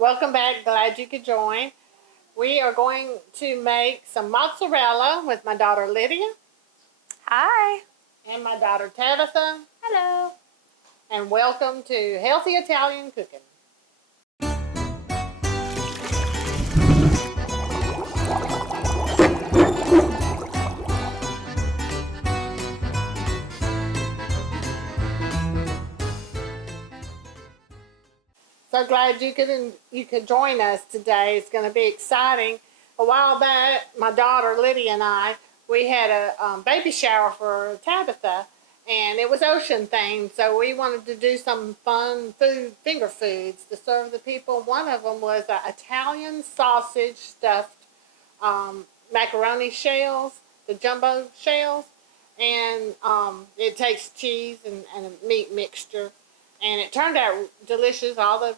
Welcome back. Glad you could join. We are going to make some mozzarella with my daughter Lydia. Hi. And my daughter Tabitha. Hello. And welcome to Healthy Italian Cooking. So glad you could join us today. It's going to be exciting. A while back, my daughter Lydia and I, we had a baby shower for Tabitha, and it was ocean themed. So we wanted to do some fun finger foods to serve the people. One of them was Italian sausage stuffed macaroni shells, the jumbo shells, and it takes cheese and a meat mixture. And it turned out delicious. All the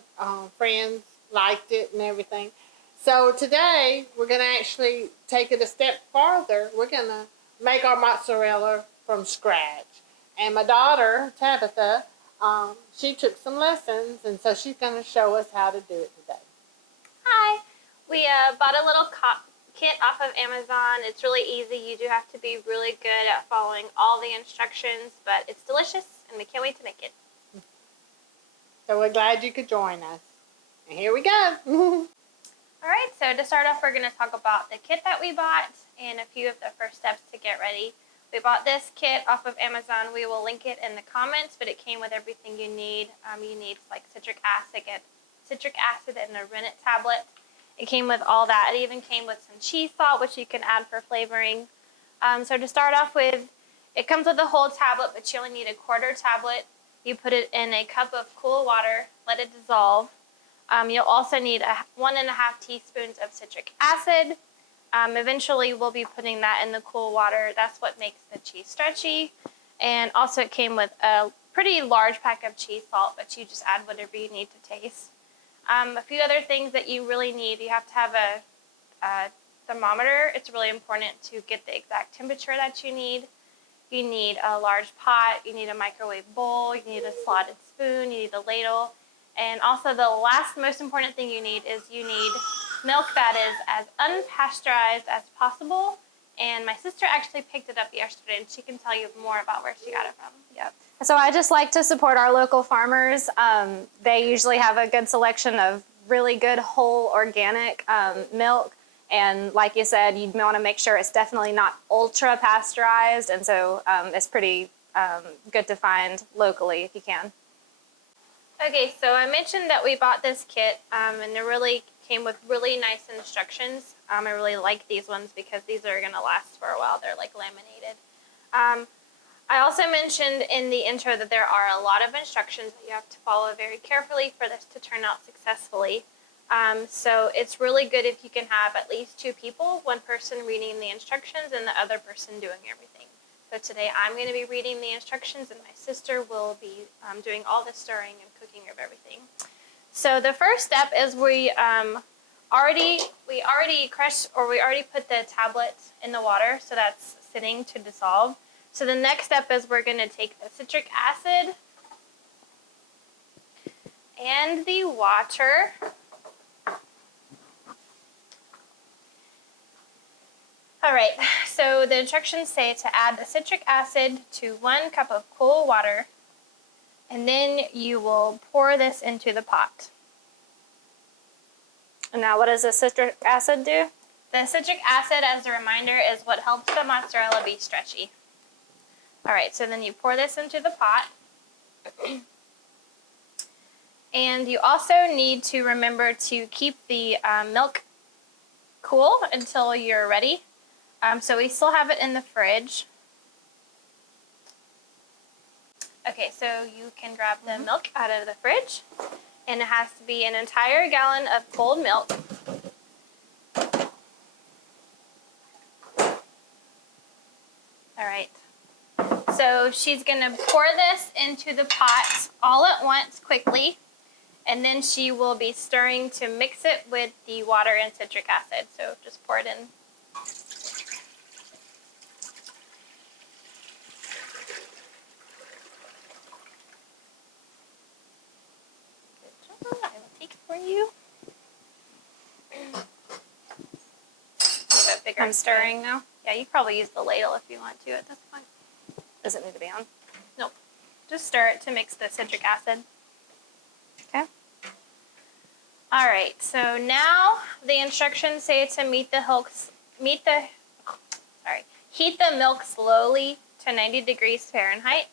friends liked it and everything. So today, we're going to actually take it a step farther. We're going to make our mozzarella from scratch. And my daughter, Tabitha, she took some lessons, and so she's going to show us how to do it today. Hi. We bought a little kit off of Amazon. It's really easy. You do have to be really good at following all the instructions, but it's delicious, and we can't wait to make it. So we're glad you could join us. And here we go. All right, so to start off, we're going to talk about the kit that we bought and a few of the first steps to get ready. We bought this kit off of Amazon. We will link it in the comments, but it came with everything you need. You need like citric acid and a rennet tablet. It came with all that. It even came with some cheese salt, which you can add for flavoring. So to start off with, it comes with a whole tablet, but you only need a quarter tablet. You put it in a cup of cool water, let it dissolve. You'll also need 1.5 teaspoons of citric acid. Eventually, we'll be putting that in the cool water. That's what makes the cheese stretchy. And also, it came with a pretty large pack of cheese salt, but you just add whatever you need to taste. A few other things that you really need. You have to have a thermometer. It's really important to get the exact temperature that you need. You need a large pot, you need a microwave bowl, you need a slotted spoon, you need a ladle. And also the last most important thing you need is you need milk that is as unpasteurized as possible. And my sister actually picked it up yesterday, and she can tell you more about where she got it from. Yep. So I just like to support our local farmers. They usually have a good selection of really good whole organic milk. And like you said, you'd want to make sure it's definitely not ultra pasteurized. And so it's pretty good to find locally if you can. Okay, so I mentioned that we bought this kit and it really came with really nice instructions. I really like these ones because these are going to last for a while. They're like laminated. I also mentioned in the intro that there are a lot of instructions that you have to follow very carefully for this to turn out successfully. So it's really good if you can have at least 2 people, one person reading the instructions and the other person doing everything. So today I'm going to be reading the instructions and my sister will be doing all the stirring and cooking of everything. So the first step is we already put the tablet in the water, so that's sitting to dissolve. So the next step is we're going to take the citric acid and the water. All right, so the instructions say to add the citric acid to 1 cup of cool water, and then you will pour this into the pot. And now what does the citric acid do? The citric acid, as a reminder, is what helps the mozzarella be stretchy. All right, so then you pour this into the pot. And you also need to remember to keep the milk cool until you're ready. So we still have it in the fridge. Okay, so you can grab the milk out of the fridge, and it has to be an entire gallon of cold milk. All right. So she's going to pour this into the pot all at once quickly, and then she will be stirring to mix it with the water and citric acid. So just pour it in. Good job. I will take it for you. I'm stirring now. Yeah, you can probably use the ladle if you want to at this point. Does it need to be on? Nope. Just stir it to mix the citric acid. Okay. All right, so now the instructions say to heat the milk slowly to 90 degrees Fahrenheit.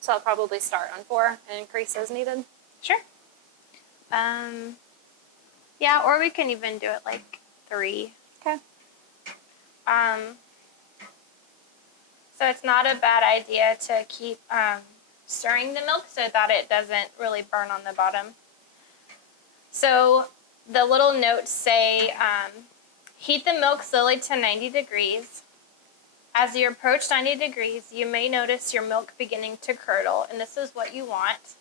So I'll probably start on 4 and increase as needed. Sure. Yeah, or we can even do it like 3. Okay. So it's not a bad idea to keep stirring the milk so that it doesn't really burn on the bottom. So the little notes say, heat the milk slowly to 90 degrees. As you approach 90 degrees, you may notice your milk beginning to curdle, and this is what you want.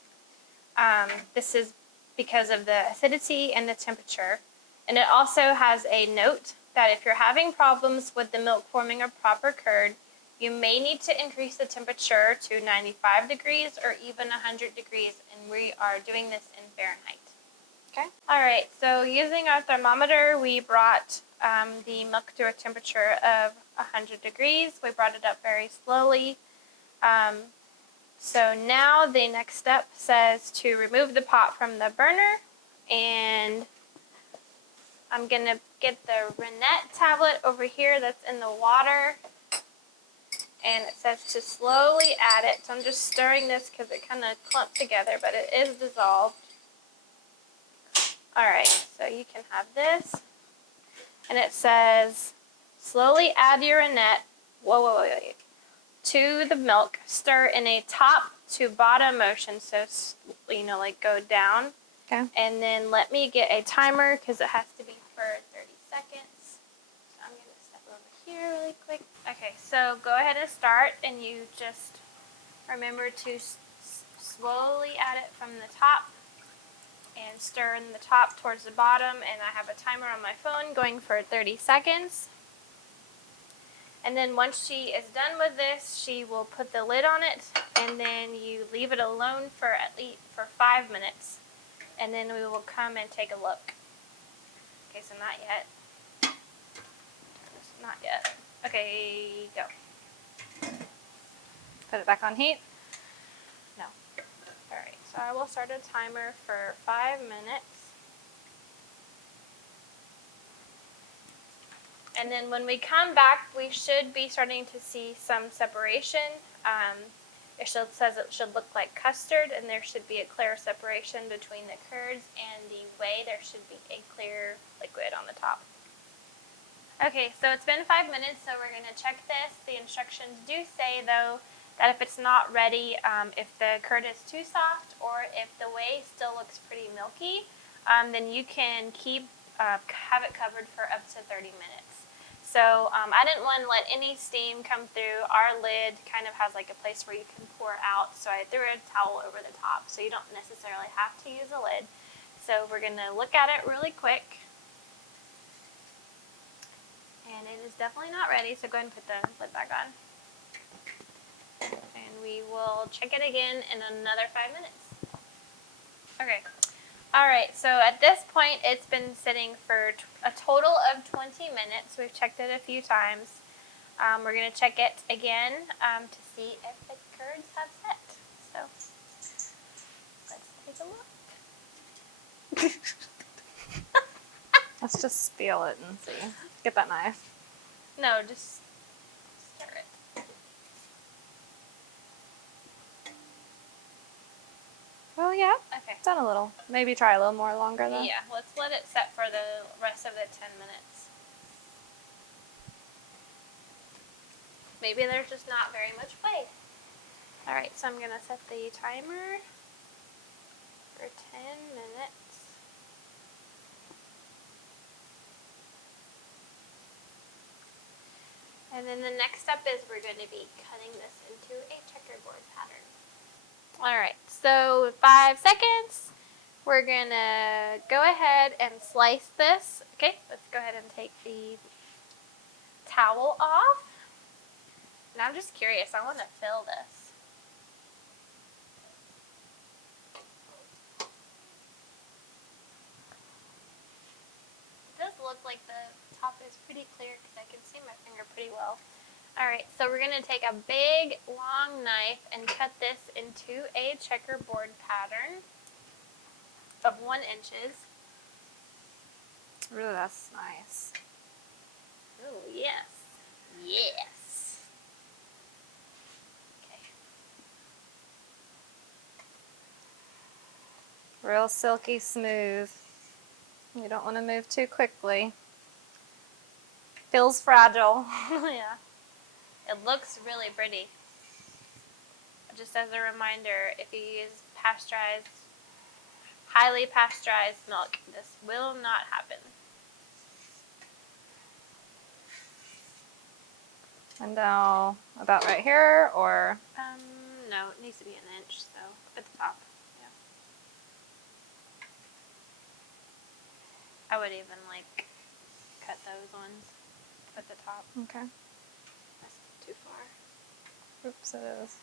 This is because of the acidity and the temperature. And it also has a note that if you're having problems with the milk forming a proper curd, you may need to increase the temperature to 95 degrees or even 100 degrees, and we are doing this in Fahrenheit. Okay. All right, so using our thermometer, we brought the milk to a temperature of 100 degrees. We brought it up very slowly. So now the next step says to remove the pot from the burner, and I'm going to get the Renette tablet over here that's in the water, and it says to slowly add it. So I'm just stirring this because it kind of clumped together, but it is dissolved. All right, so you can have this, and it says slowly add your Renette to the milk. Stir in a top to bottom motion, so like go down. Okay. And then let me get a timer because it has to be for 30 seconds. So I'm going to step over here really quick. Okay, so go ahead and start, and you just remember to slowly add it from the top and stir in the top towards the bottom, and I have a timer on my phone going for 30 seconds. And then once she is done with this, she will put the lid on it, and then you leave it alone for at least 5 minutes, and then we will come and take a look. Okay, so not yet. Not yet. Okay, go. Put it back on heat. No. All right, so I will start a timer for 5 minutes. And then when we come back, we should be starting to see some separation. It says it should look like custard, and there should be a clear separation between the curds and the whey. There should be a clear liquid on the top. Okay, so it's been 5 minutes, so we're going to check this. The instructions do say, though, that if it's not ready, if the curd is too soft or if the whey still looks pretty milky, then you can have it covered for up to 30 minutes. So I didn't want to let any steam come through. Our lid kind of has like a place where you can pour out, so I threw a towel over the top, so you don't necessarily have to use a lid. So we're going to look at it really quick. And it is definitely not ready, so go ahead and put the lid back on. And we will check it again in another 5 minutes. Okay. All right, so at this point, it's been sitting for a total of 20 minutes. We've checked it a few times. We're going to check it again to see if the curds have set. So let's take a look. Let's just feel it and see. Get that knife. No, just stir it. Oh, yeah. Okay. Done a little. Maybe try a little more longer, though. Yeah, let's let it set for the rest of the 10 minutes. Maybe there's just not very much whey. All right, so I'm going to set the timer for 10 minutes. And then the next step is we're going to be cutting this into a checkerboard pattern. All right, so 5 seconds. We're going to go ahead and slice this. Okay, let's go ahead and take the towel off. And I'm just curious, I want to fill this. It does look like the top is pretty clear because I can see my finger pretty well. All right, so we're going to take a big, long knife and cut this into a checkerboard pattern of 1 inch. Ooh, that's nice. Oh, yes. Yes. Okay. Real silky smooth. You don't want to move too quickly. Feels fragile. Yeah. It looks really pretty. Just as a reminder, if you use pasteurized, highly pasteurized milk, this will not happen. And now, about right here, or? No, it needs to be 1 inch, so at the top. Yeah. I would even like cut those ones at the top. Okay. That's too far. Oops, it is.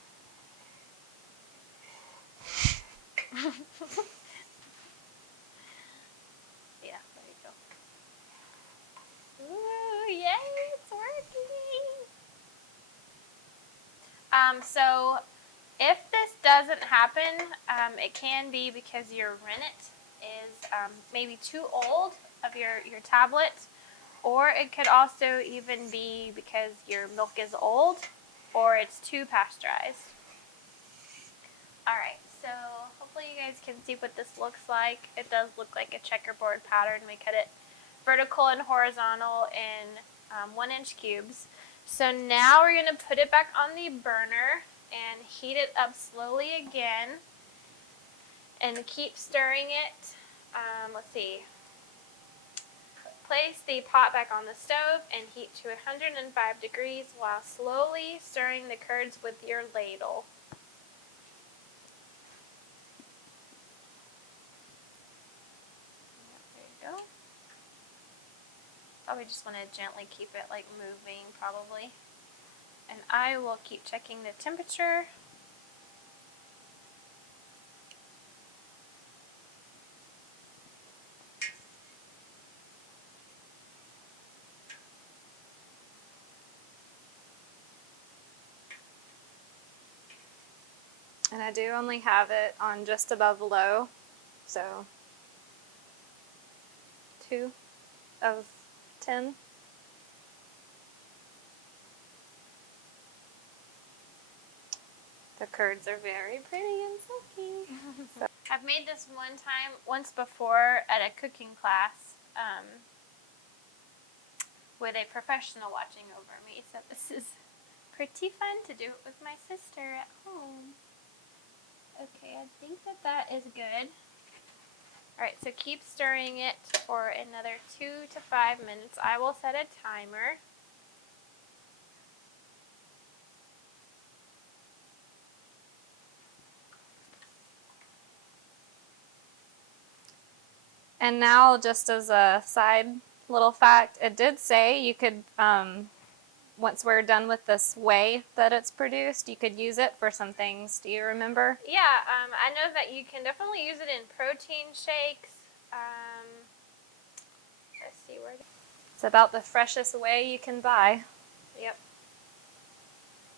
Yeah, there you go. Ooh, yay, it's working! So if this doesn't happen, it can be because your rennet is maybe too old of your tablet, or it could also even be because your milk is old or it's too pasteurized. Alright, so hopefully you guys can see what this looks like. It does look like a checkerboard pattern. We cut it vertical and horizontal in 1 inch cubes. So now we're going to put it back on the burner and heat it up slowly again and keep stirring it. Let's see. Place the pot back on the stove and heat to 105 degrees while slowly stirring the curds with your ladle. There you go. Probably just want to gently keep it like moving probably. And I will keep checking the temperature. And I do only have it on just above low, so 2 of 10. The curds are very pretty and silky. I've made this once before at a cooking class with a professional watching over me. So this is pretty fun to do it with my sister at home. Okay, I think that is good. Alright, so keep stirring it for another 2 to 5 minutes. I will set a timer. And now, just as a side little fact, it did say you could, once we're done with this whey that it's produced, you could use it for some things. Do you remember? Yeah, I know that you can definitely use it in protein shakes. Let's see where. It's about the freshest whey you can buy. Yep.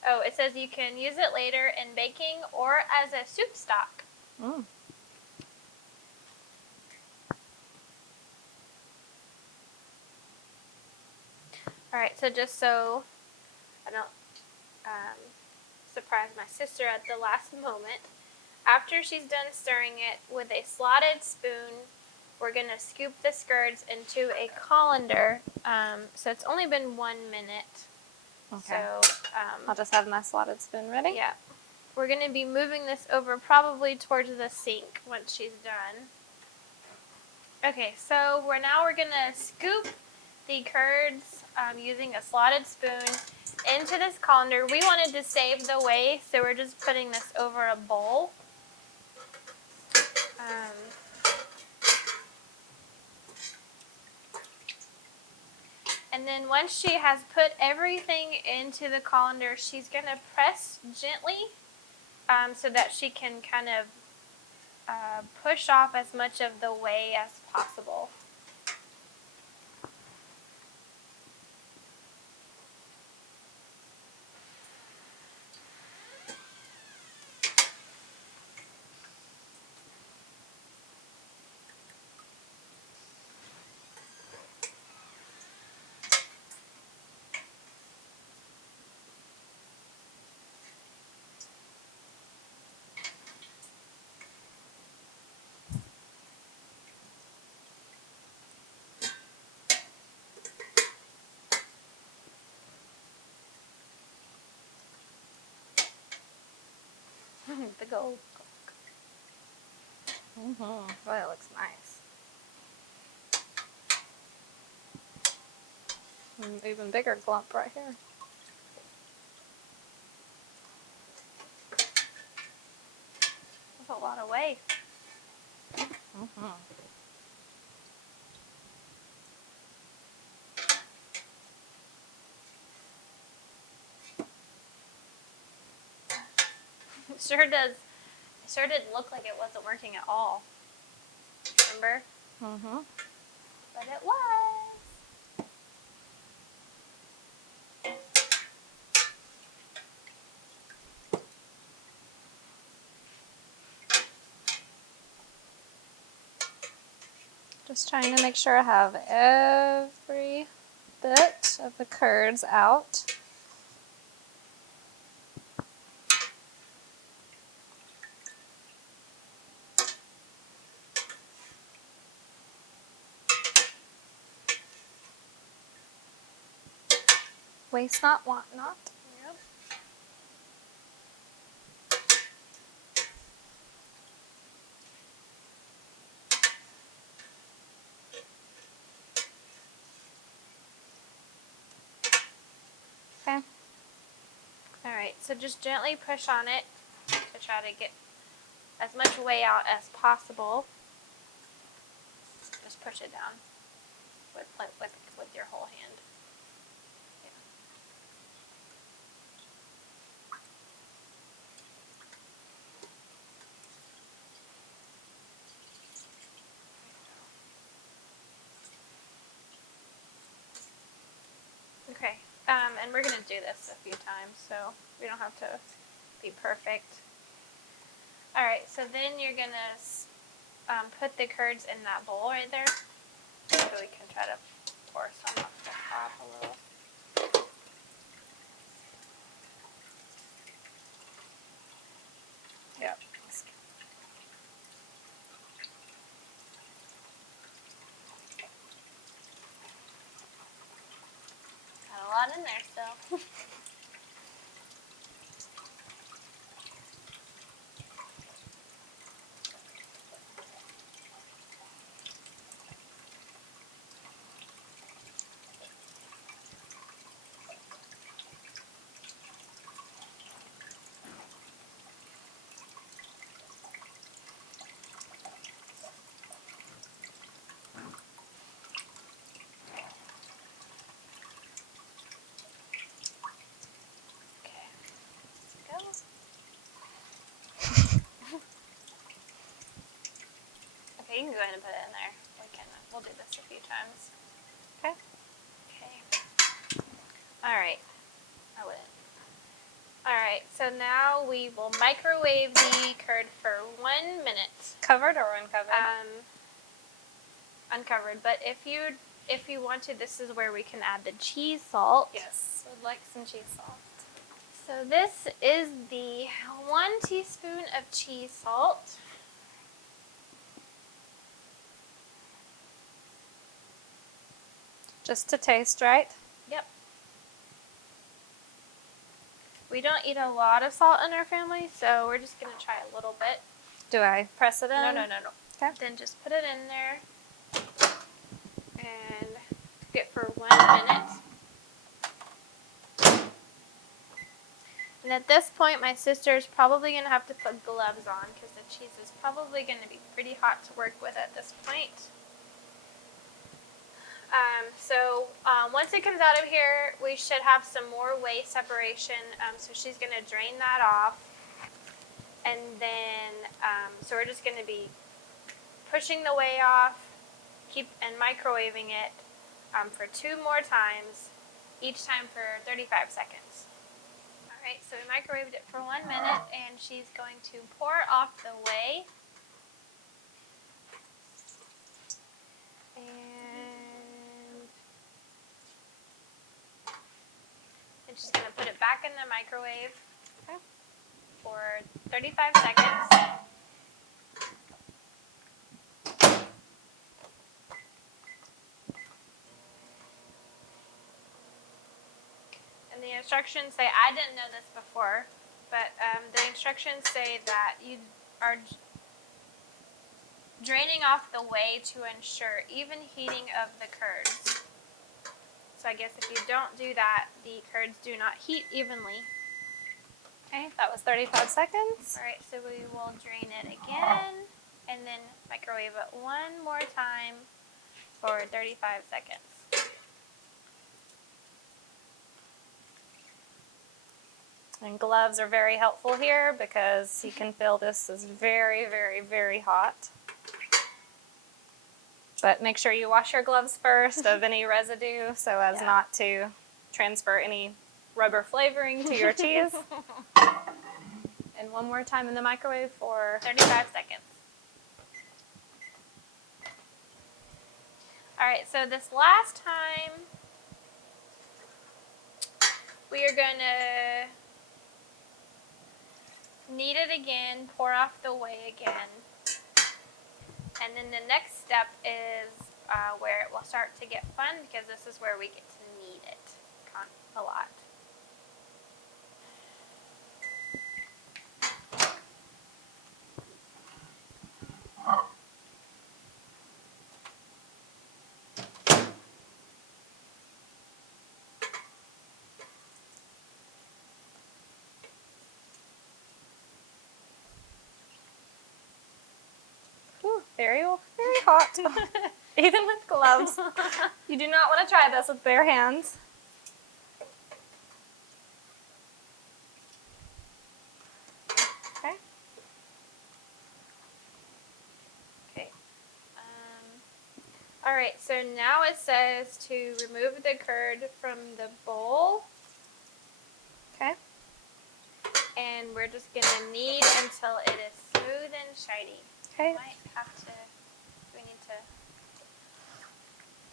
Oh, it says you can use it later in baking or as a soup stock. Mm. Alright, so just so I don't surprise my sister at the last moment, after she's done stirring it with a slotted spoon, we're going to scoop the curds into a colander. So it's only been 1 minute. Okay. So, I'll just have my slotted spoon ready. yeah. We're going to be moving this over probably towards the sink once she's done. Okay, so now we're going to scoop the curds using a slotted spoon into this colander. We wanted to save the whey, so we're just putting this over a bowl. And then once she has put everything into the colander, she's going to press gently so that she can kind of push off as much of the whey as possible. big old. Boy, it looks nice. Even bigger clump right here. That's a lot of weight. It sure does. It sure did look like it wasn't working at all. Remember? But it was. Just trying to make sure I have every bit of the curds out. Waste not, want not. Yep. Okay. All right, so just gently push on it to try to get as much whey out as possible. Just push it down with your whole hand. Yeah. Okay, and we're gonna do this a few times, so we don't have to be perfect. All right, so then you're gonna put the curds in that bowl right there, so we can try to pour some off the top a little. Yep. Got a lot in there still. Okay, let's go. Okay, you can go ahead and put it in there. We'll do this a few times. Okay. Okay. All right. I wouldn't. All right. So now we will microwave the curd for 1 minute. Covered or uncovered? Uncovered. But if you want to, this is where we can add the cheese salt. Yes. Would like some cheese salt. So this is the 1 teaspoon of cheese salt. Just to taste, right? Yep. We don't eat a lot of salt in our family, so we're just going to try a little bit. Do I press it in? No. Okay. Then just put it in there and cook it for 1 minute. And at this point, my sister's probably going to have to put gloves on because the cheese is probably going to be pretty hot to work with at this point. Once it comes out of here, we should have some more whey separation. So she's going to drain that off. And then, so we're just going to be pushing the whey off, and microwaving it for 2 more times, each time for 35 seconds. All right, so we microwaved it for 1 minute, and she's going to pour off the whey. And she's going to put it back in the microwave for 35 seconds. And the instructions say, I didn't know this before, but the instructions say that you are draining off the whey to ensure even heating of the curds. So I guess if you don't do that, the curds do not heat evenly. Okay, that was 35 seconds. All right, so we will drain it again and then microwave it one more time for 35 seconds. And gloves are very helpful here because you can feel this is very, very, very hot. But make sure you wash your gloves first of any residue so as not to transfer any rubber flavoring to your cheese. And one more time in the microwave for 35 seconds. All right, so this last time, we are going to knead it again, pour off the whey again. And then the next step is where it will start to get fun because this is where we get to knead it a lot. Whew, very, very hot. Even with gloves. You do not want to try this with bare hands. Okay. Okay. All right, so now it says to remove the curd from the bowl. Okay. And we're just going to knead until it is smooth and shiny. Okay. Might have to, we need to,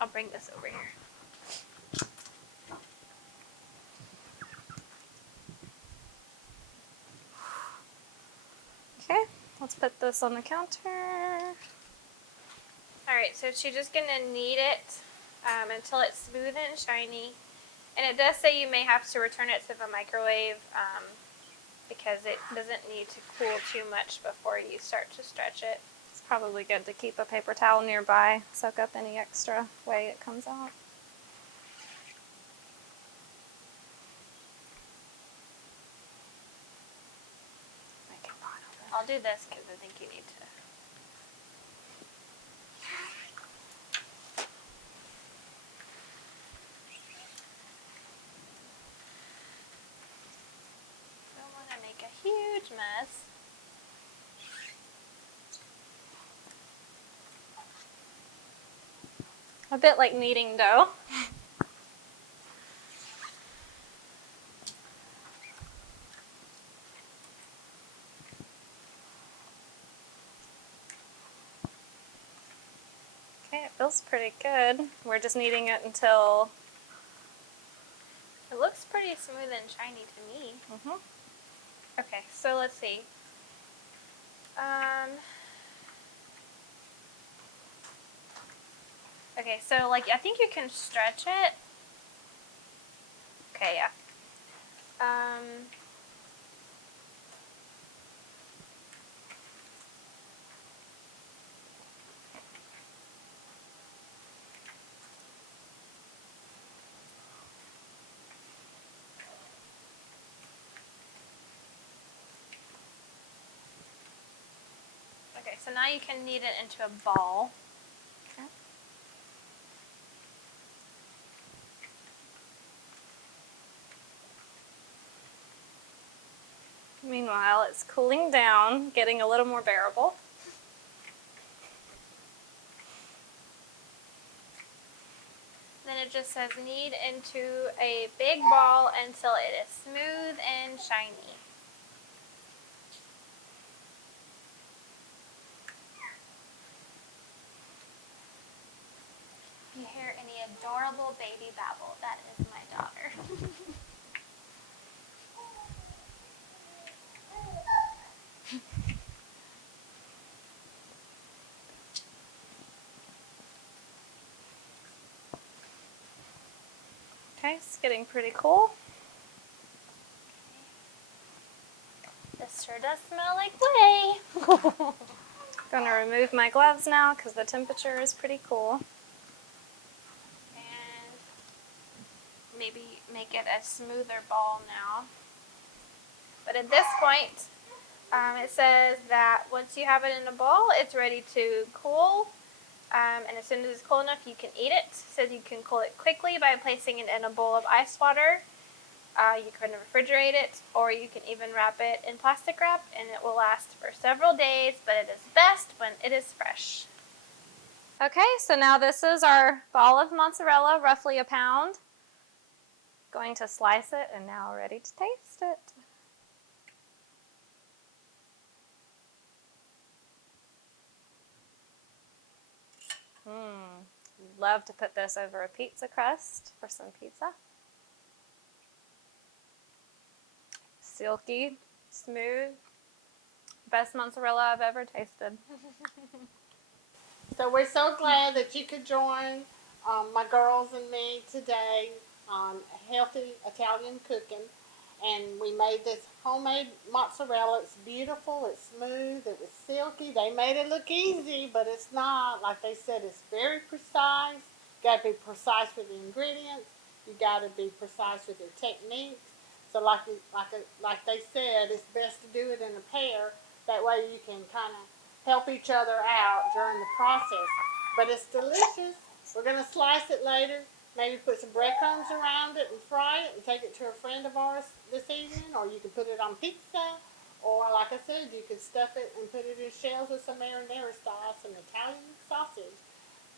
I'll bring this over here. Okay, let's put this on the counter. All right, so she's just going to knead it until it's smooth and shiny. And it does say you may have to return it to the microwave because it doesn't need to cool too much before you start to stretch it. It's probably good to keep a paper towel nearby, soak up any extra whey it comes out. Make it hot over. I'll do this because I think you need to. Don't want to make a huge mess. A bit like kneading dough. Okay, it feels pretty good. We're just kneading it until... It looks pretty smooth and shiny to me. Okay, so let's see. Okay, so like I think you can stretch it. Okay, yeah. Okay, so now you can knead it into a ball. Okay. Meanwhile, it's cooling down, getting a little more bearable. Then it just says knead into a big ball until it is smooth and shiny. If you hear any adorable baby babble, that is my daughter. Okay, it's getting pretty cool. sure does smell like whey. Gonna remove my gloves now because the temperature is pretty cool. And maybe make it a smoother ball now. But at this point, it says that once you have it in a ball, it's ready to cool. And as soon as it's cool enough, you can eat it. It says you can cool it quickly by placing it in a bowl of ice water. You can refrigerate it, or you can even wrap it in plastic wrap, and it will last for several days, but it is best when it is fresh. Okay, so now this is our ball of mozzarella, roughly a pound. Going to slice it and now ready to taste it. Love to put this over a pizza crust for some pizza. Silky, smooth, best mozzarella I've ever tasted. So we're so glad that you could join my girls and me today on healthy Italian cooking. And we made this homemade mozzarella. It's beautiful, it's smooth, it was silky. They made it look easy, but it's not. Like they said, it's very precise. You got to be precise with the ingredients. You got to be precise with your techniques. So like they said, it's best to do it in a pair. That way you can kind of help each other out during the process. But it's delicious. We're going to slice it later. Maybe put some breadcrumbs around it and fry it and take it to a friend of ours this evening. Or you can put it on pizza. Or like I said, you could stuff it and put it in shells with some marinara sauce and Italian sausage.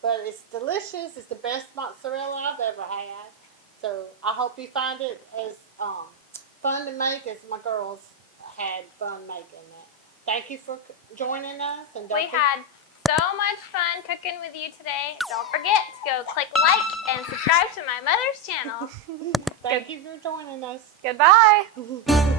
But it's delicious. It's the best mozzarella I've ever had. So I hope you find it as fun to make as my girls had fun making it. Thank you for joining us. And We had so much fun cooking with you today. Don't forget to go click like and subscribe to my mother's channel. Thank you for joining us. Goodbye.